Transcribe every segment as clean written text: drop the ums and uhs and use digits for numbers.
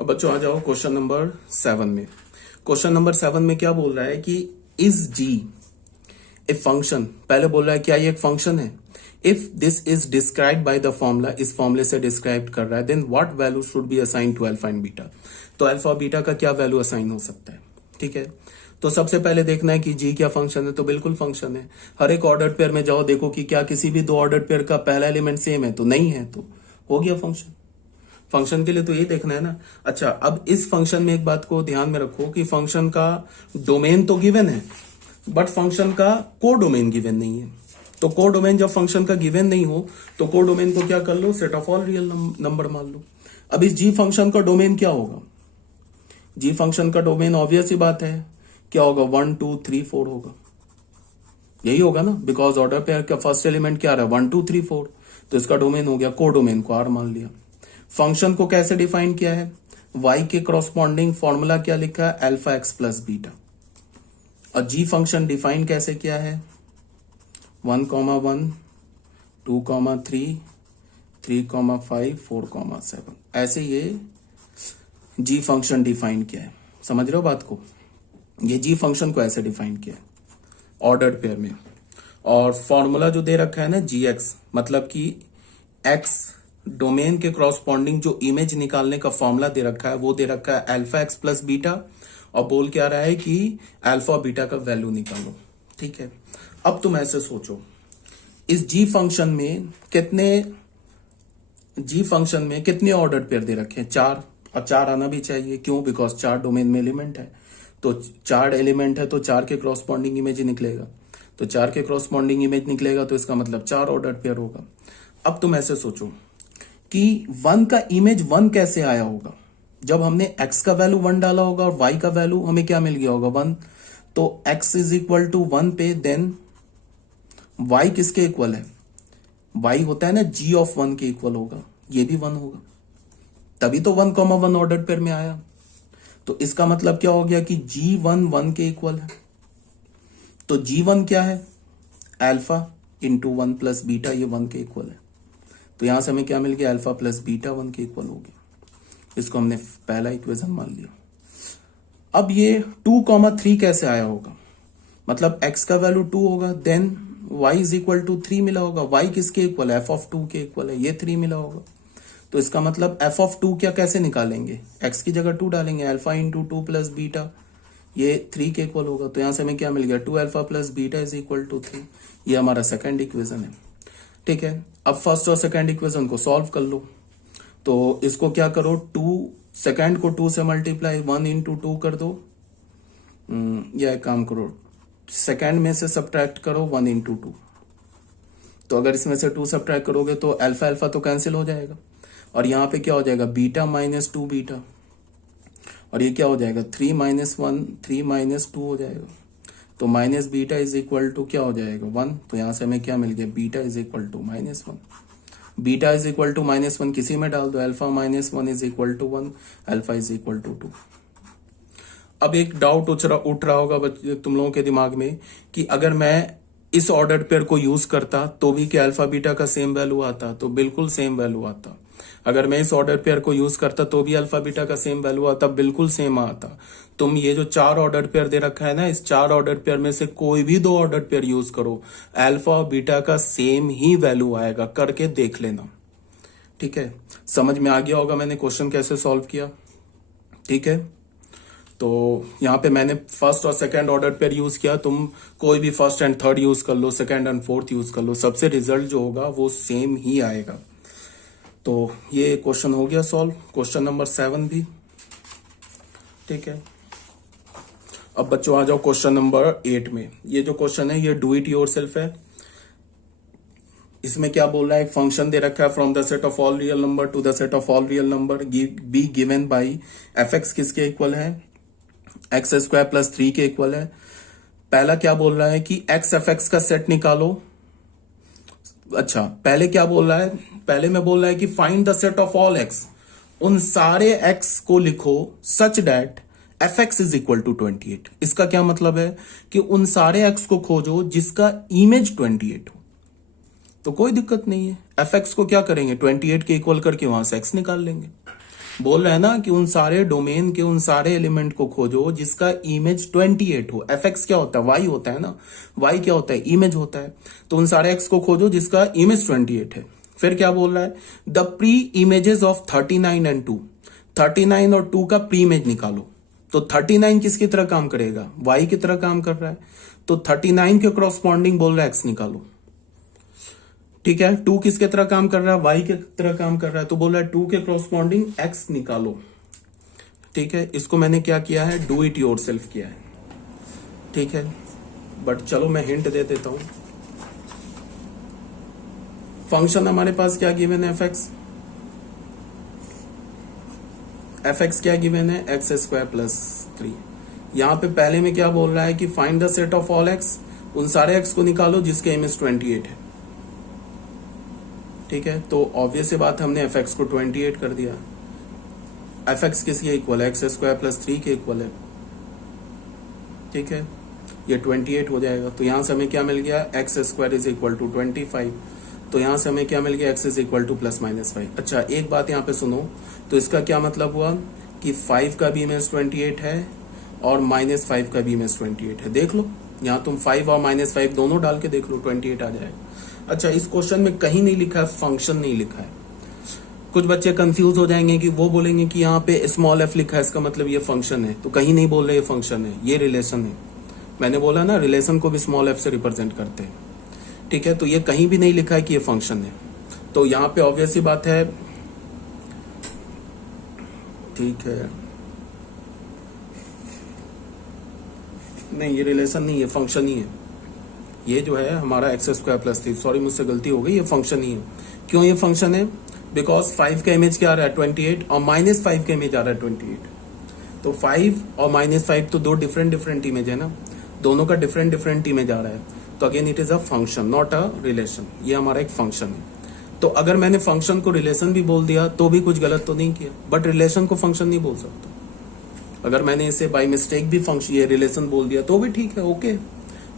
अब बच्चों आ जाओ क्वेश्चन नंबर 7 में। क्वेश्चन नंबर 7 में क्या बोल रहा है कि इज जी ए फंक्शन। पहले बोल रहा है क्या ये एक फंक्शन है। If this is describe by the formula, इस फॉर्मूले से डिस्क्राइब कर रहा है, then what value should be assign to alpha and beta. तो अल्फा बीटा का क्या वैल्यू असाइन हो सकता है। ठीक है, तो सबसे पहले देखना है कि जी क्या फंक्शन है। तो बिल्कुल फंक्शन है। हर एक ऑर्डर पेयर में जाओ, देखो कि क्या किसी भी दो ऑर्डर पेयर का पहला एलिमेंट सेम है, तो नहीं है, तो हो गया फंक्शन। फंक्शन के लिए तो ये देखना है ना। अच्छा, अब इस फंक्शन में एक बात को ध्यान में रखो कि फंक्शन का डोमेन तो गिवन है, बट फंक्शन का को डोमेन गिवन नहीं है। तो को डोमेन जब फंक्शन का गिवन नहीं हो तो को डोमेन को क्या कर लो, set of all real number मान लो। अब इस जी फंक्शन का डोमेन क्या होगा। जी फंक्शन का डोमेन ऑब्वियस ही बात है, क्या होगा, 1 2 3 4 होगा। यही होगा ना, बिकॉज ऑर्डर पेयर का फर्स्ट एलिमेंट क्या रहा है, 1 2 3 4। तो इसका डोमेन हो गया, को डोमेन को आर मान लिया। फंक्शन को कैसे डिफाइन किया है, y के करॉस्पॉन्डिंग फॉर्मूला क्या लिखा है, अल्फा एक्स प्लस बीटा। और जी फंक्शन डिफाइन कैसे किया है, 1 1 2 3 3 5 4 7। ऐसे ये जी फंक्शन डिफाइन किया है। समझ रहे हो बात को, ये जी फंक्शन को ऐसे डिफाइन किया है ऑर्डर्ड पेयर में। और फॉर्मूला जो दे रखा है ना जी एक्स, मतलब कि एक्स डोमेन के क्रॉसपॉन्डिंग जो इमेज निकालने का फॉर्मूला दे रखा है वो दे रखा है अल्फा एक्स प्लस बीटा। और बोल क्या रहा है कि अल्फा बीटा का वैल्यू निकालो। ठीक है, अब तुम ऐसे सोचो, इस जी फंक्शन में कितने ऑर्डर पेयर दे रखे हैं, 4। और 4 आना भी चाहिए, क्यों, बिकॉज 4 डोमेन में एलिमेंट है। तो 4 एलिमेंट है तो 4 के क्रॉसपॉन्डिंग इमेज निकलेगा। तो 4 के क्रॉसपॉन्डिंग इमेज निकलेगा तो इसका मतलब 4 ऑर्डर पेयर होगा। अब तुम ऐसे सोचो कि 1 का इमेज 1 कैसे आया होगा, जब हमने x का वैल्यू 1 डाला होगा और y का वैल्यू हमें क्या मिल गया होगा, 1। तो x इज इक्वल टू 1 पे देन y किसके इक्वल है, y होता है ना g ऑफ 1 के इक्वल होगा, ये भी 1 होगा, तभी तो 1 1 ऑर्डर पेयर में आया। तो इसका मतलब क्या हो गया कि g1 1 के इक्वल है। तो g1 क्या है, अल्फा इंटू 1 प्लस बीटा, ये 1 के इक्वल है। तो यहां से हमें क्या मिल गया, अल्फा प्लस बीटा 1 के इक्वल हो गया। इसको हमने पहला इक्वेशन मान लिया। अब ये 2 3 कैसे आया होगा, मतलब x का वैल्यू 2 होगा, then y is equal to 3 मिला होगा। y किसके इक्वल है, f ऑफ 2 के इक्वल है, ये 3 मिला होगा। तो इसका मतलब f ऑफ 2 क्या कैसे निकालेंगे, x की जगह 2 डालेंगे, अल्फा इंटू 2 प्लस बीटा, ये 3 के इक्वल होगा। तो यहां से हमें क्या मिल गया, 2 alpha plus beta is equal to 3। ये हमारा सेकंड इक्वेशन है। ठीक है, अब फर्स्ट और सेकंड इक्वेशन को सॉल्व कर लो। तो इसको क्या करो, 2 सेकंड को 2 से मल्टीप्लाई 1 इंटू 2 कर दो, या एक काम करो, सेकंड में से सब्ट्रैक्ट करो 1 इंटू 2। तो अगर इसमें से 2 सब्ट्रैक्ट करोगे तो अल्फा अल्फा तो कैंसिल हो जाएगा, और यहाँ पे क्या हो जाएगा, बीटा माइनस 2 बीटा, और ये क्या हो जाएगा, 3 माइनस 1 3 माइनस 2 हो जाएगा। तो minus beta is equal to क्या हो जाएगा, 1। तो यहां से हमें क्या मिल गया, beta is equal to -1। Beta is equal to -1 किसी में डाल दो, alpha -1 is equal to 1, alpha is equal to 2। अब एक डाउट उठ रहा होगा तुम लोगों के दिमाग में कि अगर मैं इस ऑर्डर पेयर को यूज करता तो भी क्या अल्फा बीटा का सेम वैल्यू आता। तो बिल्कुल सेम वैल्यू आता। अगर मैं इस ऑर्डर पेयर को यूज करता तो भी अल्फा बीटा का सेम वैल्यू आता, बिल्कुल सेम आता। तुम ये जो 4 ऑर्डर पेयर दे रखा है ना, इस 4 ऑर्डर पेयर में से कोई भी 2 ऑर्डर पेयर यूज करो, अल्फा और बीटा का सेम ही वैल्यू आएगा, करके देख लेना। ठीक है, समझ में आ गया होगा मैंने क्वेश्चन कैसे सॉल्व किया। ठीक है, तो यहाँ पे मैंने फर्स्ट और सेकंड ऑर्डर पेयर यूज किया, तुम कोई भी फर्स्ट एंड थर्ड यूज कर लो, सेकंड एंड फोर्थ यूज कर लो, सबसे रिजल्ट जो होगा वो सेम ही आएगा। तो ये क्वेश्चन हो गया सॉल्व, क्वेश्चन नंबर 7 भी। ठीक है, अब बच्चों आ जाओ क्वेश्चन नंबर 8 में। ये जो क्वेश्चन है ये डू इट योरसेल्फ है। इसमें क्या बोल रहा है, एक फंक्शन दे रखा है, from the set of all real number to the set of all real number be given by F x किसके इक्वल है, एक्स स्क्वायर प्लस 3 के इक्वल है। पहला क्या बोल रहा है कि एक्स एफ एक्स का सेट निकालो। अच्छा, पहले क्या बोल रहा है, पहले में बोल रहा है कि find the set of all X, उन सारे एक्स को लिखो such that F x is equal to 28। इसका क्या मतलब है कि उन सारे एक्स को खोजो जिसका इमेज 28 हो। तो कोई दिक्कत नहीं है, एफ एक्स को क्या करेंगे, 28 के इक्वल करके वहां से एक्स निकाल लेंगे। बोल रहा है ना कि उन सारे डोमेन के उन सारे एलिमेंट को खोजो जिसका इमेज 28 हो। एफ एक्स क्या होता है, वाई होता है ना, वाई क्या होता है, इमेज होता है। तो उन सारे एक्स को खोजो जिसका इमेज 28 है। फिर क्या बोल रहा है, the pre images of 39 and 2, 39 और 2 का प्री इमेज निकालो। तो 39 किसकी तरह काम करेगा, वाई की तरह काम कर रहा है। तो 39 के क्रॉसपॉन्डिंग बोल रहा है एक्स निकालो, ठीक है। 2 किसके तरह काम कर रहा है, वाई के तरह काम कर रहा है, तो बोल रहा है 2 के क्रॉसपॉन्डिंग एक्स निकालो, ठीक है। इसको मैंने क्या किया है, डू इट योरसेल्फ किया है, ठीक है। बट चलो मैं हिंट दे देता हूं। फंक्शन हमारे पास क्या गिवन है, एफ एक्स क्या गिवन है, एक्स स्क्वायर प्लस 3। यहां पे पहले में क्या बोल रहा है कि find the set of all X, उन सारे एक्स को निकालो जिसके इमेज 28 है, ठीक है। तो ऑब्वियस बात है, हमने एफ एक्स को 28 कर दिया। एफ एक्स किसके इक्वल है, एक्स स्क्वायर प्लस 3 के इक्वल है, ठीक है। ये 28 हो जाएगा। तो यहां से हमें क्या मिल गया, x square is equal to 25। तो यहां से हमें क्या मिल गया, x is equal to plus minus 5। अच्छा एक बात यहाँ पे सुनो, तो इसका क्या मतलब हुआ कि 5 का भी इमेज 28 है और -5 का भी इमेज 28 है। देख लो, यहाँ तुम 5 और -5 दोनों डाल के देख लो, 28 आ जाएगा। अच्छा इस क्वेश्चन में कहीं नहीं लिखा है, फंक्शन नहीं लिखा है। कुछ बच्चे कंफ्यूज हो जाएंगे कि वो बोलेंगे कि यहाँ पे स्मॉल एफ लिखा है, इसका मतलब ये फंक्शन है। तो कहीं नहीं बोल रहे ये फंक्शन है, ये रिलेशन है। मैंने बोला ना, रिलेशन को भी स्मॉल एफ से रिप्रेजेंट करते हैं, ठीक है। तो ये कहीं भी नहीं लिखा है कि ये फंक्शन है। तो यहाँ पे ऑब्वियस ही बात है, ठीक है, नहीं ये रिलेशन नहीं है, फंक्शन ही है। ये जो है हमारा एक्स स्क्वायर प्लस 3, सॉरी मुझसे गलती हो गई, ये फंक्शन ही है। क्यों ये फंक्शन है, बिकॉज 5 का इमेज क्या आ रहा है, 28 और -5 का इमेज आ रहा है 28। तो 5 और -5 तो दो डिफरेंट इमेज है ना, दोनों का डिफरेंट इमेज आ रहा है। तो again it is a function not a relation, ये हमारा एक फंक्शन है। तो अगर मैंने फंक्शन को रिलेशन भी बोल दिया तो भी कुछ गलत तो नहीं किया, बट रिलेशन को फंक्शन नहीं बोल सकता। अगर मैंने इसे बाय मिस्टेक भी फंक्शन ये रिलेशन बोल दिया तो भी ठीक है, okay,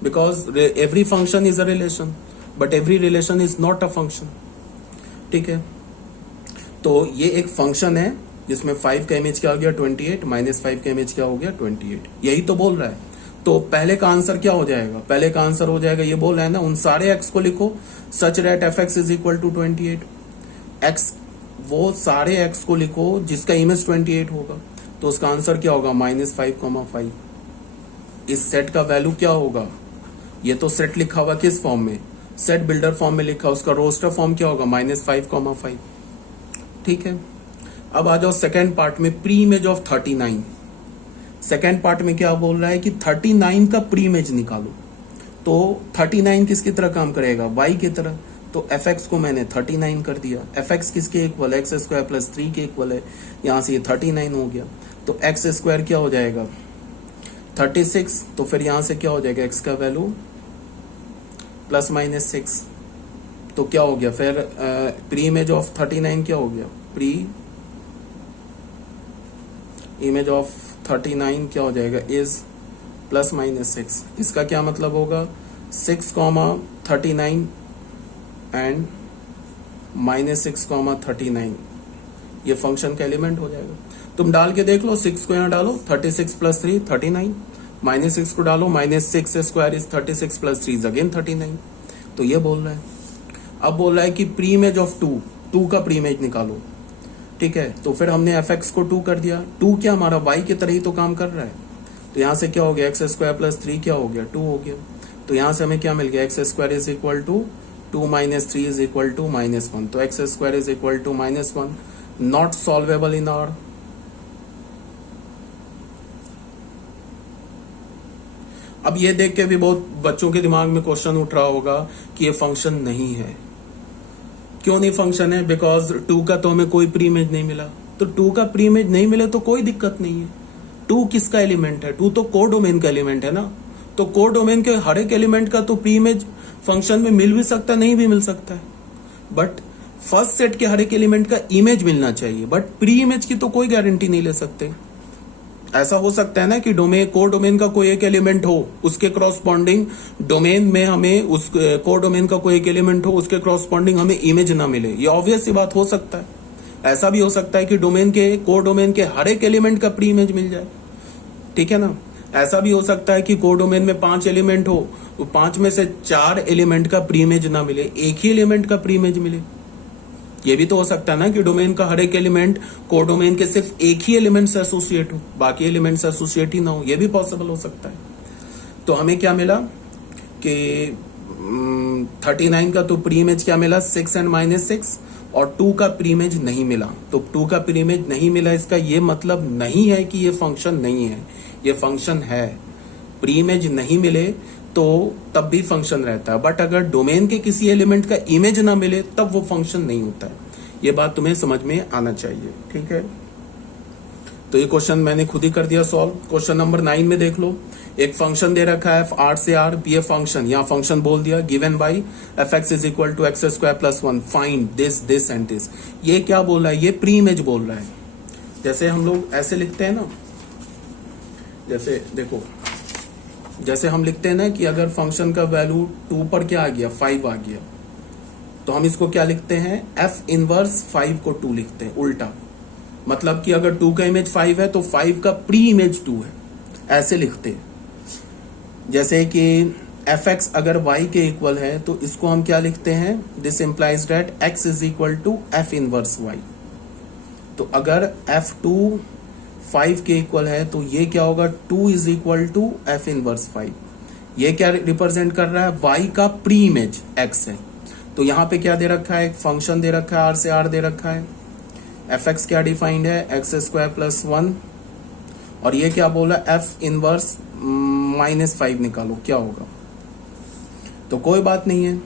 because every function is a relation but every relation is not a function, ठीक है। तो ये एक फंक्शन है जिसमें 5 का इमेज क्या हो गया 28, -5 का इमेज क्या हो गया 28, यही तो बोल रहा है। तो पहले का आंसर क्या हो जाएगा, पहले का आंसर हो जाएगा, ये बोल रहा है ना, उन सारे एक्स को लिखो such that F x is equal to 28। X, वो सारे एक्स को लिखो जिसका इमेज 28 होगा। तो उसका आंसर क्या होगा, -5,5। इस सेट का वैल्यू क्या होगा, ये तो सेट लिखा हुआ किस फॉर्म में, सेट बिल्डर फॉर्म में लिखा, उसका रोस्टर फॉर्म क्या होगा, -5,5, ठीक है। अब आ जाओ सेकेंड पार्ट में, pre image of 39। Second part में क्या बोल रहा है कि 39 का प्री इमेज निकालो। तो 39 किसकी तरह काम करेगा, y की तरह। तो एफ एक्स को मैंने 39 कर दिया। एफ एक्स किसके इक्वल, एक्स स्क्वायर प्लस 3 के इक्वल है, यहां से ये 39 हो गया। तो एक्स स्क्वायर क्या हो जाएगा 36। तो फिर यहां से क्या हो जाएगा, एक्स का वैल्यू ±6। तो क्या हो गया फिर, प्री इमेज ऑफ 39 क्या हो गया, प्री इमेज ऑफ 39 क्या हो जाएगा, इज ±6। इसका क्या मतलब होगा, 6,39 एंड -6,39 ये फंक्शन का एलिमेंट हो जाएगा। तुम डाल के देख लो, 6 को यहाँ डालो, 36 + 3 39, -6 को डालो, -6 स्क्वायर इज 36 + 3 इज अगेन 39। तो ये बोल रहा है। अब बोल रहा है कि प्री इमेज ऑफ 2 का प्री इमेज निकालो, ठीक है। तो फिर हमने एफ एक्स को 2 कर दिया। 2 क्या हमारा वाई की तरह ही तो काम कर रहा है। तो यहां से क्या हो गया, एक्स स्क्वायर प्लस 3 क्या हो गया, 2 हो गया। तो यहां से हमें क्या मिल गया, x square is equal to 2 - 3 is equal to -1। तो x square is equal to -1, not solvable in R. अब ये देख के भी बहुत बच्चों के दिमाग में क्वेश्चन उठ रहा होगा कि ये फंक्शन नहीं है। क्यों नहीं फंक्शन है, बिकॉज 2 का तो हमें कोई प्री इमेज नहीं मिला। तो 2 का प्री इमेज नहीं मिले तो कोई दिक्कत नहीं है। 2 किसका एलिमेंट है, 2 तो कोर डोमेन का एलिमेंट है ना। तो कोर डोमेन के हर एक एलिमेंट का तो प्री इमेज फंक्शन में मिल भी सकता है, नहीं भी मिल सकता है। बट फर्स्ट सेट के हर एक एलिमेंट का इमेज मिलना चाहिए, बट प्री इमेज की तो कोई गारंटी नहीं ले सकते। ऐसा हो सकता है ना कि डोमेन, कोर डोमेन का कोई एक एलिमेंट हो, उसके क्रॉसपॉन्डिंग डोमेन में हमें, उस कोर डोमेन का कोई एक एलिमेंट हो, उसके क्रॉसपॉन्डिंग हमें इमेज ना मिले। ये ऑब्वियस सी बात हो सकता है। ऐसा भी हो सकता है कि डोमेन के कोडोमेन के हर एक एलिमेंट का प्री इमेज मिल जाए, ठीक है ना। ऐसा भी हो सकता है कि कोडोमेन में 5 एलिमेंट हो, तो 5 में से 4 एलिमेंट का प्री इमेज ना मिले, एक ही एलिमेंट का प्री इमेज मिले। ये भी तो हो सकता है ना कि डोमेन का हर एक एलिमेंट कोडोमेन के सिर्फ एक ही एलिमेंट से एसोसिएट हो, बाकी एलिमेंट से एसोसिएट ही ना हो, ये भी पॉसिबल हो सकता है। तो हमें क्या मिला कि 39 का तो प्री इमेज क्या मिला, 6 एंड -6, और 2 का प्री इमेज नहीं मिला। तो 2 का प्री इमेज नहीं मिला, इसका ये मतलब नहीं है कि ये फंक्शन नहीं है, ये फंक्शन है। प्री इमेज नहीं मिले तो तब भी फंक्शन रहता है, बट अगर डोमेन के किसी एलिमेंट का इमेज ना मिले तब वो फंक्शन नहीं होता है। ये बात तुम्हें समझ में आना चाहिए, ठीक है। तो ये क्वेश्चन मैंने खुद ही कर दिया सॉल्व। क्वेश्चन नंबर 9 में देख लो, एक फंक्शन दे रखा है R से R, ये फंक्शन, यहाँ फंक्शन बोल दिया given by fx is equal to x square plus 1, find this and this. ये क्या बोल रहा है, ये प्री इमेज बोल रहा है। जैसे हम लोग ऐसे लिखते हैं ना, जैसे देखो, जैसे हम लिखते हैं ना कि अगर फंक्शन का वैल्यू 2 पर क्या आ गया, 5 आ गया, तो हम इसको क्या लिखते हैं, f इनवर्स 5 को 2 लिखते हैं, उल्टा। मतलब कि अगर 2 का इमेज 5 है तो 5 का प्री इमेज 2 है, ऐसे लिखते हैं। जैसे कि fx अगर y के इक्वल है तो इसको हम क्या लिखते हैं, this implies that x is equal to f inverse y। तो अगर f2 5 के इक्वल है तो ये क्या होगा, 2 is equal to f inverse 5। ये क्या रिप्रेजेंट कर रहा है, y का प्री इमेज x है। तो यहाँ पे क्या दे रखा है, एक फंक्शन दे रखा है, R से R दे रखा है, fx क्या डिफाइंड है, एक्स स्क्वायर प्लस 1, और ये क्या बोला, f इनवर्स -5 निकालो, क्या होगा। तो कोई बात नहीं है,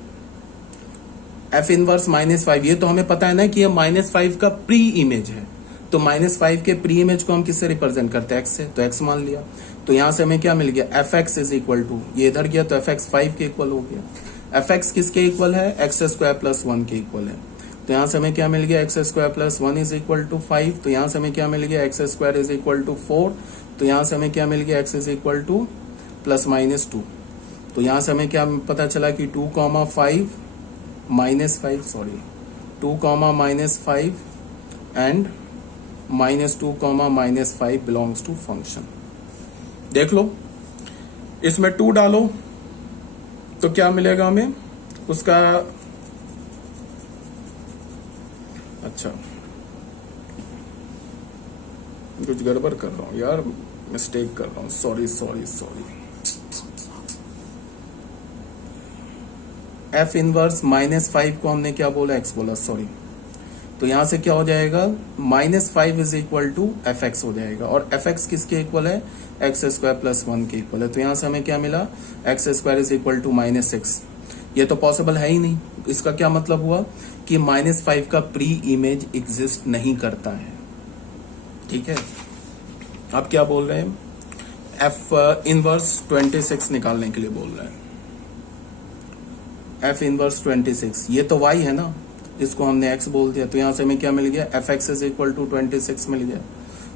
f इनवर्स -5, ये तो हमें पता है ना कि ये -5 का प्री इमेज है। तो -5 के प्री इमेज को हम किससे रिप्रेजेंट करते हैं, x से, तो x मान लिया। तो यहां से हमें क्या मिल गया, fx इज इक्वल टू, ये इधर गया तो fx 5 के इक्वल हो गया। fx किसके इक्वल है, एक्स स्क्वायर प्लस 1 के इक्वल है। तो यहां से हमें क्या मिल गया, x square plus 1 is equal to 5। तो यहां से हमें क्या मिल गया, x square is equal to 4। तो यहां से हमें क्या मिल गया, x is equal to plus -2। तो यहां से हमें क्या पता चला कि 2, 5 -5, sorry 2, -5 and -2, -5 belongs to function. देख लो, इसमें 2 डालो तो क्या मिलेगा हमें उसका, अच्छा कुछ गड़बड़ कर रहा हूं यार, मिस्टेक कर रहा हूं, सॉरी। f इनवर्स -5 को हमने क्या बोला, x बोला, सॉरी। तो यहां से क्या हो जाएगा, -5 इज इक्वल टू fx हो जाएगा, और fx किसके इक्वल है, एक्स स्क्वायर प्लस 1 के इक्वल है। तो यहां से हमें क्या मिला, x square is equal to -6। ये तो पॉसिबल है ही नहीं। इसका क्या मतलब हुआ कि -5 का प्री इमेज एग्जिस्ट नहीं करता है, ठीक है। अब क्या बोल रहे हैं, f इनवर्स 26 निकालने के लिए बोल रहे हैं। f इनवर्स 26, ये तो y है ना, इसको हमने x बोल दिया। तो यहां से हमें क्या मिल गया, fx इज इक्वल टू 26 मिल गया।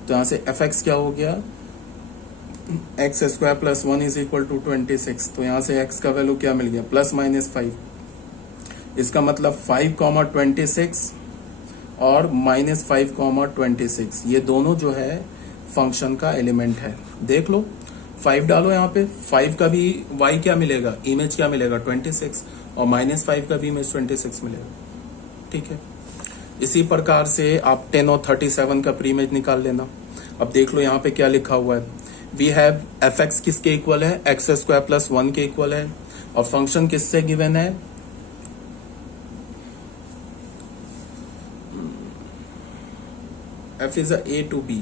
तो यहां से fx क्या हो गया, x square plus 1 is equal to 26। तो यहां से x का वैल्यू क्या मिल गया, +-5। इसका मतलब 5,26 और -5,26, ये दोनों जो है फंक्शन का एलिमेंट है। देख लो, 5 डालो यहाँ पे, 5 का भी y क्या मिलेगा, इमेज क्या मिलेगा 26, और -5 का भी इमेज 26 मिलेगा, ठीक है। इसी प्रकार से आप 10 और 37 का प्री इमेज निकाल लेना। अब देख लो यहाँ पे क्या लिखा हुआ है, वी हैव fx किसके इक्वल है, एक्स स्क्वायर प्लस 1 के इक्वल है, और फंक्शन किससे गिवन है, f is a to b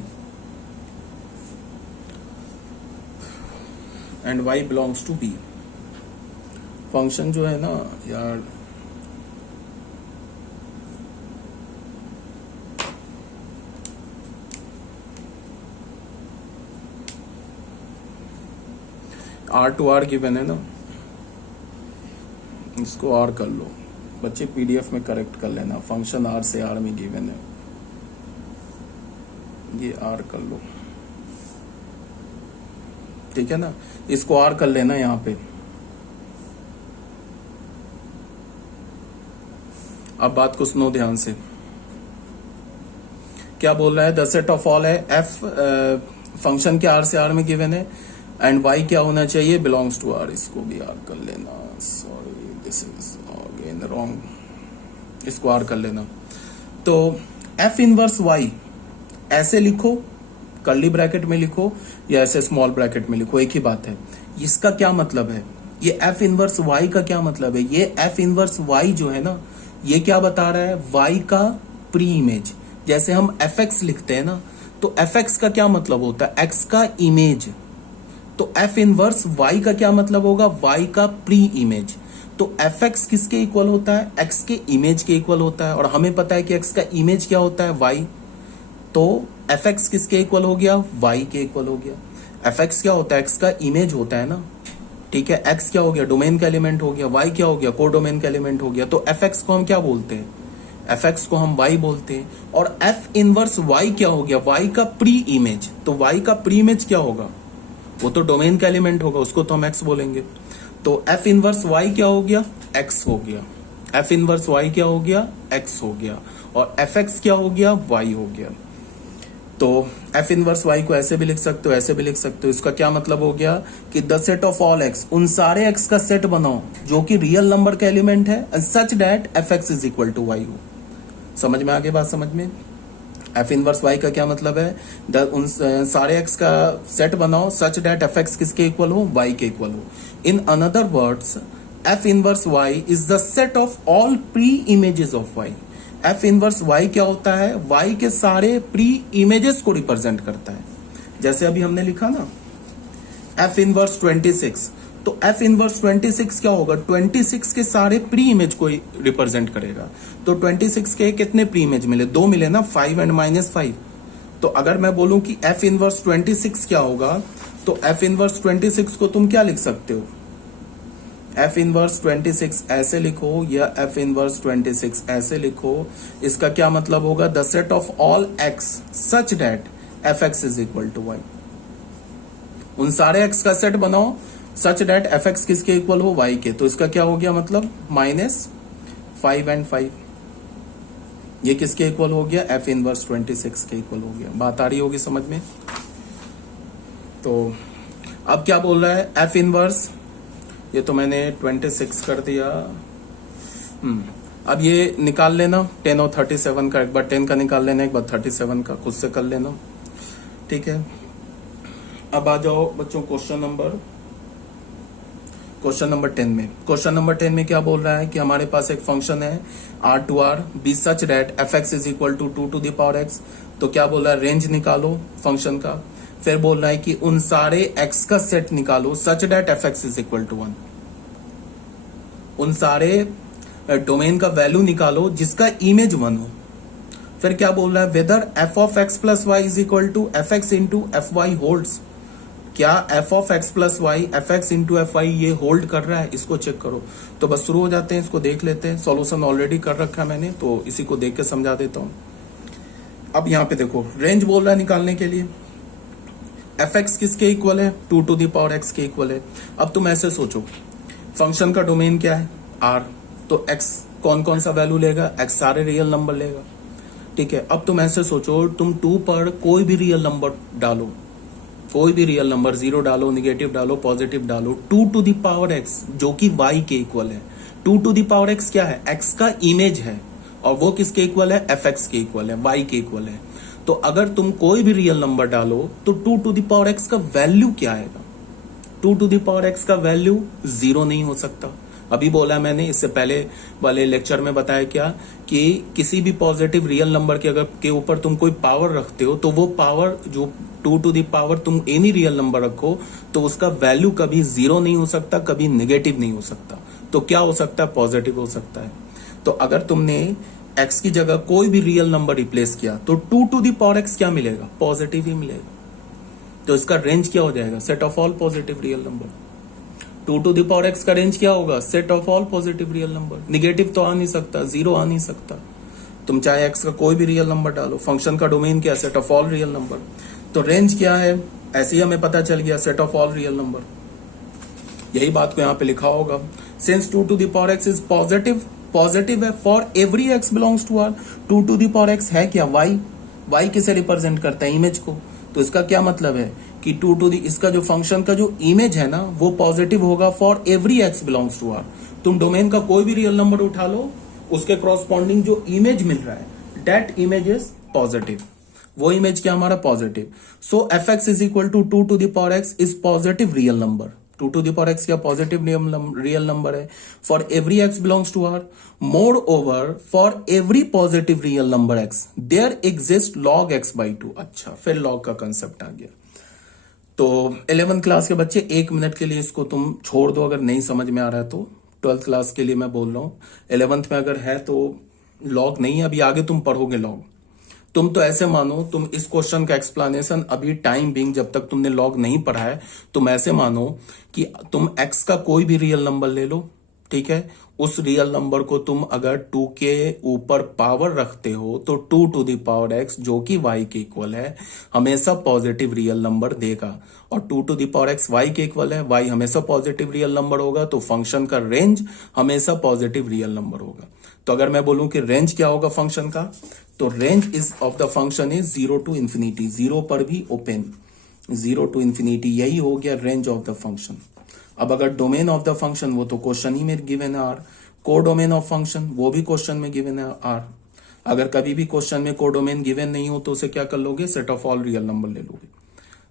and y belongs to b। Function जो है ना यार, R to R गिवन है ना, इसको R कर लो बच्चे, PDF में करेक्ट कर लेना, फंक्शन R से R में गिवन है, ये R कर लो, ठीक है ना। इसको R कर लेना यहाँ पे। अब बात को सुनो ध्यान से, क्या बोल रहा है, द सेट ऑफ ऑल है एफ फंक्शन के आर से आर में गिवन है एंड वाई क्या होना चाहिए, बिलोंग्स टू आर। इसको भी आर कर लेना, sorry this is again wrong, इसको आर कर लेना। तो एफ इनवर्स वाई ऐसे लिखो, कर्ली ब्रैकेट में लिखो या ऐसे स्मॉल ब्रैकेट में लिखो, एक ही बात है। इसका क्या मतलब है, ये एफ इनवर्स वाई का क्या मतलब है, ये एफ इनवर्स वाई जो है ना, ये क्या बता रहा है, वाई का प्री इमेज। जैसे हम एफ एक्स लिखते हैं ना, तो एफ एक्स का क्या मतलब होता है, एक्स का इमेज। तो एफ इनवर्स वाई का क्या मतलब होगा, वाई का प्री इमेज। तो एफ एक्स किसके इक्वल होता है, एक्स के इमेज के इक्वल होता है, और हमें पता है कि एक्स का इमेज क्या होता है, वाई। तो एफ एक्स किसके इक्वल हो गया, वाई के इक्वल हो गया। एफ एक्स क्या होता है, एक्स का इमेज होता है ना, ठीक है। एक्स क्या हो गया, डोमेन का एलिमेंट हो गया, वाई क्या हो गया, को डोमेन का एलिमेंट हो गया। तो एफ एक्स को हम क्या बोलते हैं, एफ एक्स को हम वाई बोलते हैं। और एफ इनवर्स वाई क्या हो गया, वाई का प्री इमेज। तो वाई का प्री इमेज क्या होगा, वो तो डोमेन का एलिमेंट होगा, उसको तो हम एक्स बोलेंगे। तो एफ इनवर्स वाई क्या हो गया, एक्स हो गया। एफ इनवर्स वाई क्या हो गया, एक्स हो गया। और एफ एक्स क्या हो गया, वाई हो गया। तो एफ इनवर्स वाई को ऐसे भी लिख सकते हो, ऐसे भी लिख सकते हो। इसका क्या मतलब हो गया कि the set of all X, उन सारे एक्स का सेट बनाओ जो कि रियल नंबर का एलिमेंट है, such that F x is equal to y हो। समझ में आगे बात, समझ में। एफ इनवर्स वाई का क्या मतलब है, उन सारे एक्स का सेट बनाओ सच दैट एफ एक्स किसके इक्वल हो, वाई के इक्वल हो। In another words f inverse y is the set of all pre images of y. F inverse y क्या होता है, वाई के सारे प्री इमेजेस को रिप्रेजेंट करता है। जैसे अभी हमने लिखा ना एफ इनवर्स 26, तो एफ इनवर्स 26 क्या होगा, 26 के सारे प्री इमेज को रिप्रेजेंट करेगा। तो 26 के कितने प्री इमेज मिले, 2 मिले ना, 5 एंड -5। तो अगर मैं बोलूं कि एफ इनवर्स 26 क्या होगा, तो एफ इनवर्स 26 को तुम क्या लिख सकते हो, एफ इनवर्स 26 ऐसे लिखो या एफ इनवर्स 26 ऐसे लिखो। इसका क्या मतलब होगा, the set of all x such that F x is equal to y. उन सारे एक्स का सेट बनाओ सच दैट एफ एक्स किसके इक्वल हो, वाई के। तो इसका क्या हो गया मतलब, -5 एंड 5, ये किसके इक्वल हो गया, एफ इनवर्स 26 के इक्वल हो गया। बात आ रही होगी समझ में। तो अब क्या बोल रहा है, एफ इनवर्स, ये तो मैंने 26 कर दिया। अब ये निकाल लेना 10 और 37 का, एक बार 10 का निकाल लेना, एक बार 37 का खुद से कर लेना, ठीक है। अब आ जाओ बच्चों क्वेश्चन नंबर 10 में। क्वेश्चन नंबर 10 में क्या बोल रहा है कि हमारे पास एक फंक्शन है R to R be such that F x is equal to 2 to the power x. तो क्या बोल रहा है, रेंज निकालो फंक्शन का। फिर बोल रहा है कि उन सारे एक्स का सेट निकालो such that F x is equal to 1। उन सारे डोमेन का वैल्यू निकालो जिसका इमेज 1 हो। फिर क्या बोल रहा है, whether f of x plus y is equal to f x into f y holds. क्या f of x plus y f x into f y ये होल्ड कर रहा है, इसको चेक करो। तो बस शुरू हो जाते हैं, इसको देख लेते हैं। सॉल्यूशन ऑलरेडी कर रखा है मैंने, तो इसी को देख के समझा देता हूं। अब यहां पे देखो रेंज बोल रहा है निकालने के लिए, एफ एक्स किसके इक्वल है, 2 टू द पावर एक्स के इक्वल है। अब तुम ऐसे सोचो, फंक्शन का डोमेन क्या है, आर। तो एक्स कौन कौन सा वैल्यू लेगा, एक्स सारे रियल नंबर लेगा, ठीक है। अब तुम ऐसे सोचो, तुम 2 पर कोई भी रियल नंबर डालो, कोई भी रियल नंबर, 0 डालो, निगेटिव डालो, पॉजिटिव डालो, 2 टू द पावर एक्स जो कि y के इक्वल है। 2 टू द पावर एक्स क्या है, x का इमेज है, और वो किसके इक्वल है, fx के इक्वल है, y के इक्वल है। तो अगर तुम कोई भी रियल नंबर डालो तो 2 टू द पावर एक्स का वैल्यू क्या आएगा, 2 टू द पावर एक्स का वैल्यू 0 नहीं हो सकता। अभी बोला मैंने, इससे पहले वाले लेक्चर में बताया क्या कि किसी भी पॉजिटिव रियल नंबर के अगर के ऊपर तुम कोई पावर रखते हो, तो वो पावर जो 2 टू द पावर तुम एनी रियल नंबर रखो, तो उसका वैल्यू कभी 0 नहीं हो सकता, कभी नेगेटिव नहीं हो सकता। तो क्या हो सकता है, पॉजिटिव हो सकता है। तो अगर तुमने x की जगह कोई भी रियल नंबर रिप्लेस किया, तो 2 टू द पावर x क्या मिलेगा, पॉजिटिव ही मिलेगा। तो इसका रेंज क्या हो जाएगा, set of all positive real number. 2 to the power x का रेंज क्या होगा, set of all positive real number. Negative तो आ नहीं सकता, 0 आ नहीं सकता। तुम चाहे एक्स का कोई भी रियल नंबर डालो, फंक्शन का डोमेन क्या है, set of all real number. तो रेंज क्या है, ऐसे ही हमें पता चल गया, set of all real number. यही बात को यहाँ पे लिखा होगा, since 2 to the power x is positive, positive है for every x belongs to R. 2 to the power x है क्या, वाई, y किसे रिप्रेजेंट करता है, इमेज को। तो इसका क्या मतलब है कि टू टू दी, इसका जो फंक्शन का जो इमेज है ना वो पॉजिटिव होगा for every x belongs to r। तुम डोमेन का कोई भी रियल नंबर उठा लो, उसके क्रॉसपॉन्डिंग जो इमेज मिल रहा है दैट इमेज इज पॉजिटिव। वो इमेज क्या हमारा positive. So f x is equal to to the power x is positive real number. Two to the power x क्या पॉजिटिव रियल नंबर है for every x belongs to R. Moreover for every positive real number x there exist log x by two. अच्छा, फिर log का concept आ गया। तो 11th class के बच्चे 1 minute के लिए इसको तुम छोड़ दो, अगर नहीं समझ में आ रहा है तो। 12th क्लास के लिए मैं बोल रहा हूं, 11th में अगर है तो लॉग नहीं है, अभी आगे तुम पढ़ोगे लॉग। तुम तो ऐसे मानो, तुम इस क्वेश्चन का एक्सप्लेनेशन अभी टाइम बिंग, जब तक तुमने लॉग नहीं पढ़ा है, तुम ऐसे मानो कि तुम x का कोई भी रियल नंबर ले लो, ठीक है। उस रियल नंबर को तुम अगर 2 के ऊपर पावर रखते हो तो 2 टू द पावर x जो कि y के इक्वल है हमेशा पॉजिटिव रियल नंबर देगा। और 2 to the power x y के इक्वल है, y हमेशा पॉजिटिव रियल नंबर होगा, तो फंक्शन का रेंज हमेशा पॉजिटिव रियल नंबर होगा। तो अगर मैं बोलूं कि रेंज क्या होगा फंक्शन का, तो range is of the function is 0 to infinity, 0 पर भी ओपन, 0 टू इंफिनिटी, यही हो गया रेंज ऑफ द फंक्शन। अब अगर डोमेन ऑफ द फंक्शन, वो तो क्वेश्चन ही में गिवन है आर। को डोमेन ऑफ फंक्शन वो भी क्वेश्चन में गिवन है आर। अगर कभी भी क्वेश्चन में को डोमेन गिवन नहीं हो तो उसे क्या कर लोगे, set of all real number ले लोगे।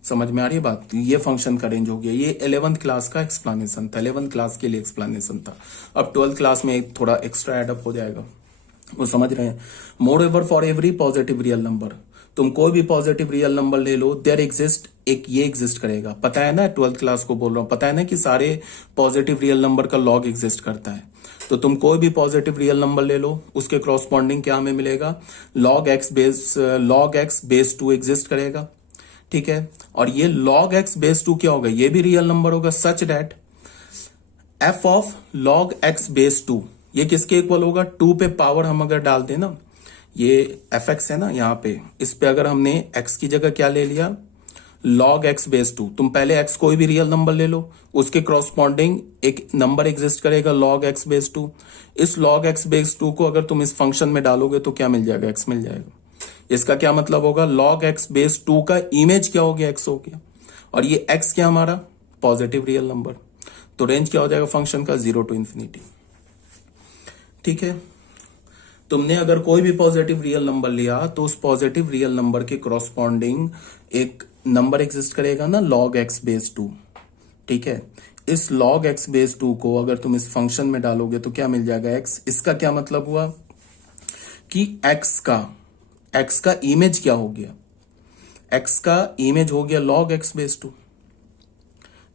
समझ में आ रही है बात। तो ये फंक्शन का रेंज हो गया। ये 11th क्लास का एक्सप्लेनेशन था, 11th क्लास के लिए एक्सप्लेनेशन था। अब 12th क्लास में थोड़ा एक्स्ट्रा एडअप हो जाएगा, वो समझ रहे हैं। Moreover for every positive real number, तुम कोई भी पॉजिटिव रियल नंबर ले लो, देयर एग्जिस्ट, एक ये एग्जिस्ट करेगा। पता है ना, 12th क्लास को बोल रहा हूं, पता है ना कि सारे पॉजिटिव रियल नंबर का लॉग एग्जिस्ट करता है। तो तुम कोई भी पॉजिटिव रियल नंबर ले लो, उसके क्रॉसपॉन्डिंग क्या हमें मिलेगा, लॉग एक्स बेस 2 एग्जिस्ट करेगा, ठीक है। और ये log x बेस 2 क्या होगा, ये भी रियल नंबर होगा, such that f of log x base 2 ये किसके इक्वल होगा, 2 पे पावर हम अगर डाल दें ना, ये fx है ना यहाँ पे, इस पे अगर हमने x की जगह क्या ले लिया, log x बेस 2। तुम पहले x कोई भी रियल नंबर ले लो, उसके क्रॉसपॉन्डिंग एक नंबर एग्जिस्ट करेगा log x बेस 2। इस log x बेस 2 को अगर तुम इस फंक्शन में डालोगे तो क्या मिल जाएगा, x मिल जाएगा। इसका क्या मतलब होगा, log x बेस 2 का इमेज क्या हो गया, x हो गया। और ये x क्या हमारा पॉजिटिव रियल नंबर, तो रेंज क्या हो जाएगा फंक्शन का, 0 टू इंफिनिटी, ठीक है। तुमने अगर कोई भी पॉजिटिव रियल नंबर लिया तो उस पॉजिटिव रियल नंबर के क्रॉसपॉन्डिंग एक नंबर एग्जिस्ट करेगा ना, log x बेस 2, ठीक है। इस log x बेस 2 को अगर तुम इस फंक्शन में डालोगे तो क्या मिल जाएगा, x। इसका क्या मतलब हुआ कि x का इमेज क्या हो गया, x का इमेज हो गया log x बेस 2,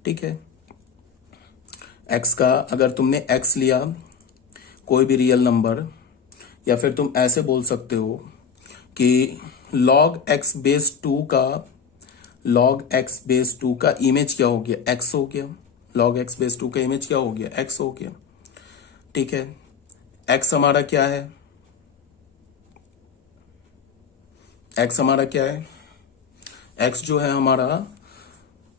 ठीक है। x का अगर तुमने x लिया कोई भी रियल नंबर, या फिर तुम ऐसे बोल सकते हो कि log x बेस 2 का इमेज क्या हो गया, x हो गया। log x बेस 2 का इमेज क्या हो गया, x हो गया, ठीक है। x हमारा क्या है, x हमारा क्या है, x जो है हमारा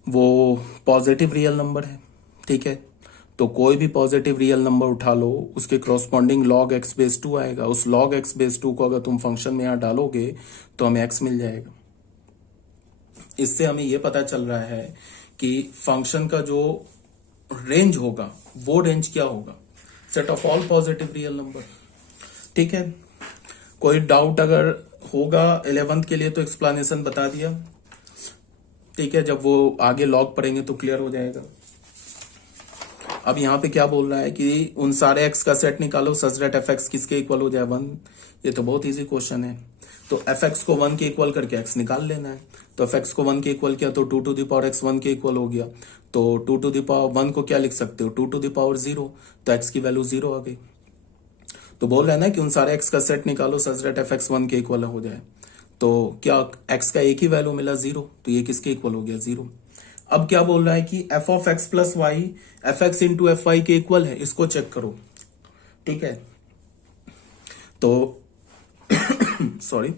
वो पॉजिटिव रियल नंबर है, ठीक है। तो कोई भी पॉजिटिव रियल नंबर उठा लो, उसके क्रॉसपॉन्डिंग log x बेस 2 आएगा। उस log x बेस 2 को अगर तुम फंक्शन में यहां डालोगे तो हमें x मिल जाएगा। इससे हमें यह पता चल रहा है कि फंक्शन का जो रेंज होगा वो रेंज क्या होगा, set of all positive real number, ठीक है। कोई डाउट अगर होगा 11th के लिए तो एक्सप्लेनेशन बता दिया, ठीक है। जब वो आगे लॉग पढ़ेंगे तो क्लियर हो जाएगा। अब यहाँ पे क्या बोल रहा है कि उन सारे x का सेट निकालो सच दैट fx किसके इक्वल हो जाए, 1। ये तो बहुत इजी क्वेश्चन है। तो fx को 1 के इक्वल करके x निकाल लेना है। तो fx को 1 के इक्वल किया तो 2 टू द पावर x 1 के इक्वल हो गया। तो 2 टू द पावर 1 को क्या लिख सकते हो, 2 टू द पावर 0, तो x की वैल्यू 0 आ गई। तो बोल रहा है ना कि उन सारे x का सेट निकालो सच दैट fx 1 के इक्वल हो जाए। तो क्या x का एक ही वैल्यू मिला 0, तो ये किसके इक्वल हो गया, 0। अब क्या बोल रहा है कि f of x plus y fx into f y के इक्वल है, इसको चेक करो, ठीक है। तो sorry,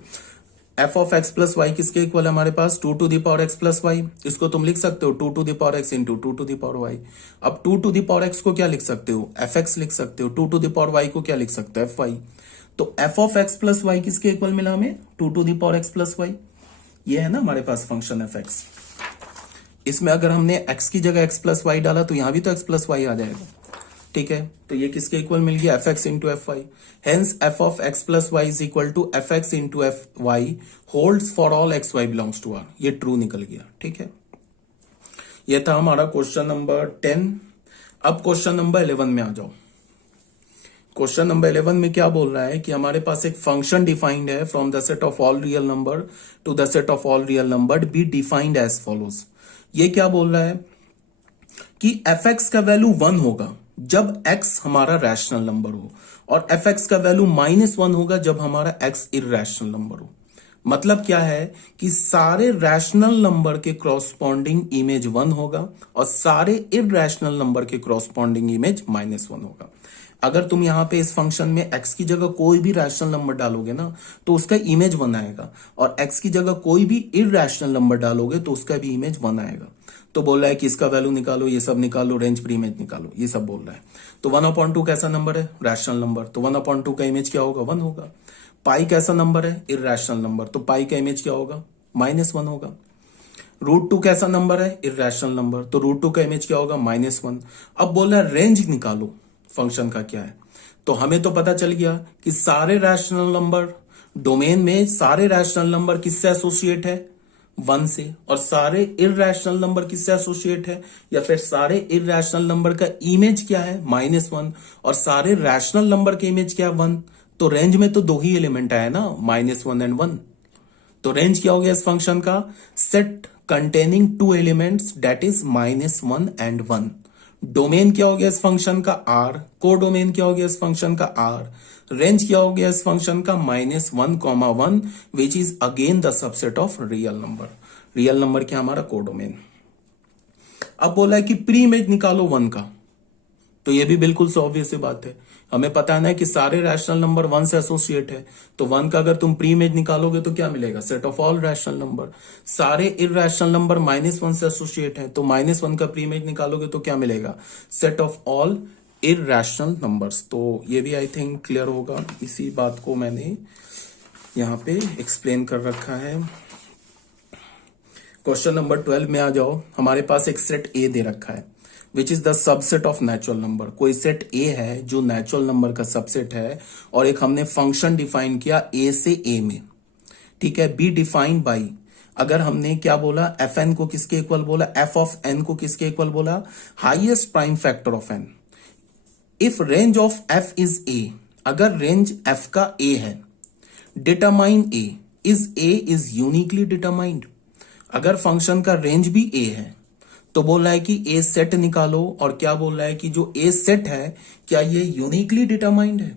f of x plus y किसके इक्वल है हमारे पास, 2 to the power x plus y. इसको तुम लिख सकते हो 2 to the power x into 2 to the power y. अब 2 टू द पावर x को क्या लिख सकते हो, fx लिख सकते हो। 2 टू द पावर y को क्या लिख सकते हो, fy। तो f of x plus y किसके इक्वल मिला हमें, 2 to the power x plus y. ये है ना हमारे पास फंक्शन एफ एक्स। इसमें अगर हमने x की जगह x प्लस वाई डाला तो यहां भी तो x प्लस वाई आ जाएगा। ठीक है, तो ये किसके इक्वल मिल गया, f x into f y. Hence f of x plus y is equal to f x into f y holds for all x y belongs to R. ये true निकल गया। ठीक है, ये था हमारा क्वेश्चन नंबर 10। अब क्वेश्चन नंबर 11 में आ जाओ। क्वेश्चन नंबर 11 में क्या बोल रहा है कि हमारे पास एक फंक्शन डिफाइंड है from the set of all real number to the set of all real number be defined as follows. ये क्या बोल रहा है कि एफ एक्स का वैल्यू 1 होगा जब x हमारा रैशनल नंबर हो, और एफ एक्स का वैल्यू -1 होगा जब हमारा x इरैशनल नंबर हो। मतलब क्या है कि सारे रैशनल नंबर के क्रॉसपॉन्डिंग इमेज 1 होगा और सारे इरैशनल नंबर के क्रॉसपॉन्डिंग इमेज -1 होगा। अगर तुम यहां पे इस फंक्शन में x की जगह कोई भी रैशनल नंबर डालोगे ना तो उसका इमेज 1 आएगा, और x की जगह कोई भी इरैशनल नंबर डालोगे तो उसका भी इमेज 1 आएगा। तो बोल रहा है कि इसका वैल्यू निकालो, ये सब निकालो, रेंज प्री इमेज निकालो, ये सब बोल रहा है। तो 1/2 कैसा नंबर है, रैशनल नंबर, तो 1/2 का इमेज क्या होगा, 1 होगा। पाई कैसा नंबर है, इरैशनल नंबर, तो पाई का इमेज क्या होगा, -1 होगा। √2 कैसा नंबर है, इरैशनल नंबर, तो √2 का इमेज क्या होगा, -1। अब बोल रहा है रेंज निकालो फंक्शन का क्या है। तो हमें तो पता चल गया कि सारे रैशनल नंबर डोमेन में, सारे रैशनल नंबर किससे एसोसिएट है, 1 से, और सारे इरैशनल नंबर किससे एसोसिएट है, या फिर सारे इरैशनल नंबर का इमेज क्या है, -1, और सारे रैशनल नंबर के इमेज क्या है, 1। तो रेंज में तो 2 ही एलिमेंट आया ना, -1 एंड 1। तो रेंज क्या हो गया इस फंक्शन का, set containing 2 elements that is -1 and 1। Domain क्या हो गया इस फंक्शन का, R। कोडोमेन क्या हो गया इस फंक्शन का, R। रेंज क्या हो गया इस फंक्शन का, -1, 1 which is again the subset of real number. Real number क्या हमारा, कोडोमेन। अब बोला है कि प्री इमेज निकालो 1 का, तो ये भी बिल्कुल ऑब्वियस सी बात है। हमें पता है ना कि सारे रैशनल नंबर 1 से एसोसिएट है, तो 1 का अगर तुम प्री इमेज निकालोगे तो क्या मिलेगा, set of all rational number. सारे इरैशनल नंबर -1 से एसोसिएट है, तो -1 का प्री इमेज निकालोगे तो क्या मिलेगा, set of all irrational numbers. तो ये भी आई थिंक क्लियर होगा। इसी बात को मैंने यहां पे एक्सप्लेन कर रखा है। क्वेश्चन नंबर 12 में आ जाओ। हमारे पास एक सेट ए दे रखा है which is the subset of natural number. कोई सेट ए है जो नेचुरल नंबर का सबसेट है, और एक हमने फंक्शन डिफाइन किया ए से ए में। ठीक है, बी डिफाइंड बाई, अगर हमने क्या बोला, एफ एन को किसके इक्वल बोला, एफ ऑफ एन को किसके इक्वल बोला, highest prime factor of n. If range of f is A, अगर रेंज एफ का ए है, determine A is uniquely determined. अगर फंक्शन का रेंज भी ए है तो बोल रहा है कि ए सेट निकालो, और क्या बोल रहा है कि जो ए सेट है क्या ये यूनिकली डिटरमाइंड है।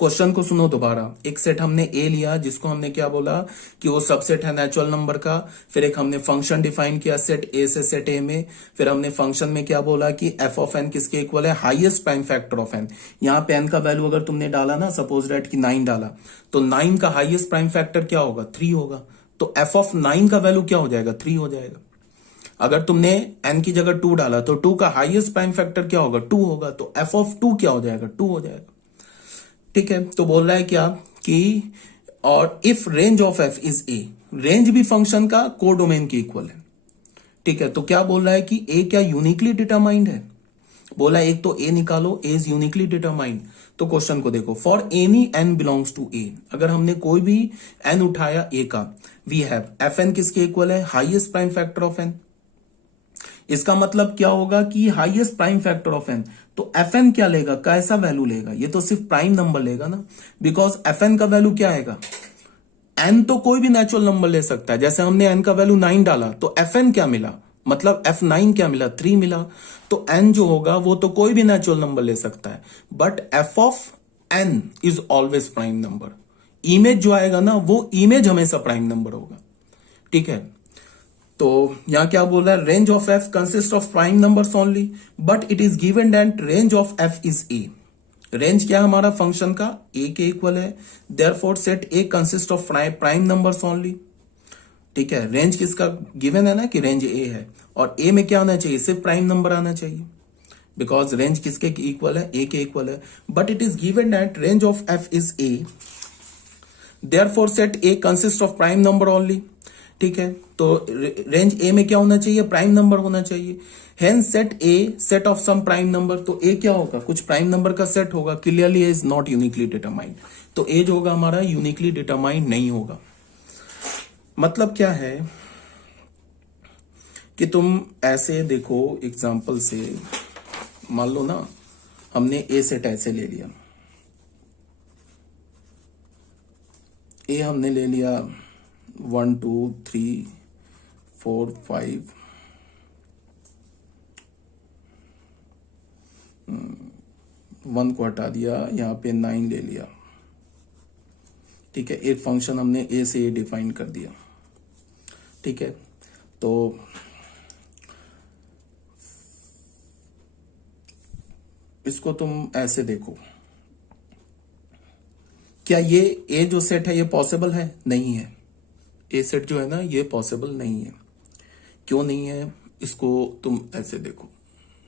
क्वेश्चन को सुनो दोबारा। एक सेट हमने ए लिया जिसको हमने क्या बोला कि वो सबसेट है नेचुरल नंबर का। फिर एक हमने फंक्शन डिफाइन किया सेट ए से सेट ए में। फिर हमने फंक्शन में क्या बोला कि एफ ऑफ एन किसके इक्वल है, highest prime factor of n. यहाँ पे एन का वैल्यू अगर तुमने डाला ना, सपोज दैट कि 9 डाला, तो 9 का हाईएस्ट प्राइम फैक्टर क्या होगा, 3 होगा। तो एफ ऑफ 9 का वैल्यू क्या हो जाएगा, 3 हो जाएगा। अगर तुमने n की जगह 2 डाला तो 2 का हाईएस्ट प्राइम फैक्टर क्या होगा, 2 होगा। तो f ऑफ 2 क्या हो जाएगा, 2 हो जाएगा। ठीक है, तो बोल रहा है क्या कि और if range of f is a, range भी फंक्शन का कोडोमेन के इक्वल है। ठीक है, तो क्या बोल रहा है कि a क्या यूनिकली डिटरमाइंड है। बोला एक तो a निकालो, a इज यूनिकली डिटरमाइंड। तो क्वेश्चन को देखो, for any n belongs to a, अगर हमने कोई भी n उठाया a का, वी हैव एफ एन किसके इक्वल है, highest prime factor of n। इसका मतलब क्या होगा कि highest prime factor of n, तो एफ एन क्या लेगा, कैसा वैल्यू लेगा, ये तो सिर्फ प्राइम नंबर लेगा ना, बिकॉज एफ एन का वैल्यू क्या आएगा, एन तो कोई भी नेचुरल नंबर ले सकता है। जैसे हमने एन का वैल्यू 9 डाला तो एफ एन क्या मिला, मतलब F9 क्या मिला, 3 मिला। तो n जो होगा वो तो कोई भी नेचुरल नंबर ले सकता है, but f of n is always prime number. Image जो आएगा ना वो इमेज हमेशा प्राइम नंबर होगा। ठीक है, तो यहां क्या बोल रहा है, range of f consist of prime numbers only, but it is given that range of f is a। Range क्या है हमारा फंक्शन का, a के इक्वल है, therefore set a consist of prime numbers only. ठीक है, रेंज किसका given है ना कि रेंज ए है, और ए में क्या आना चाहिए, सिर्फ प्राइम नंबर आना चाहिए। बिकॉज रेंज किसके इक्वल है, ए के इक्वल है, but it is given that range of f is A, therefore set A consist of prime number only. ठीक है, तो रेंज ए में क्या होना चाहिए, प्राइम नंबर होना चाहिए। Hence set A set of some prime number, तो ए क्या होगा, कुछ प्राइम नंबर का सेट होगा। Clearly is not uniquely determined, तो ए जो होगा हमारा यूनिकली डिटरमाइंड नहीं होगा। मतलब क्या है कि तुम ऐसे देखो एग्जांपल से, मान लो ना हमने ए सेट ऐसे ले लिया, ए हमने ले लिया 1 2 3 4 5, 1 को हटा दिया, यहाँ पे 9 ले लिया। ठीक है, एक फंक्शन हमने ए से ए डिफाइन कर दिया। ठीक है, तो इसको तुम ऐसे देखो, क्या ये ए जो सेट है ये पॉसिबल है, नहीं है। ए सेट जो है ना ये पॉसिबल नहीं है। क्यों नहीं है, इसको तुम ऐसे देखो,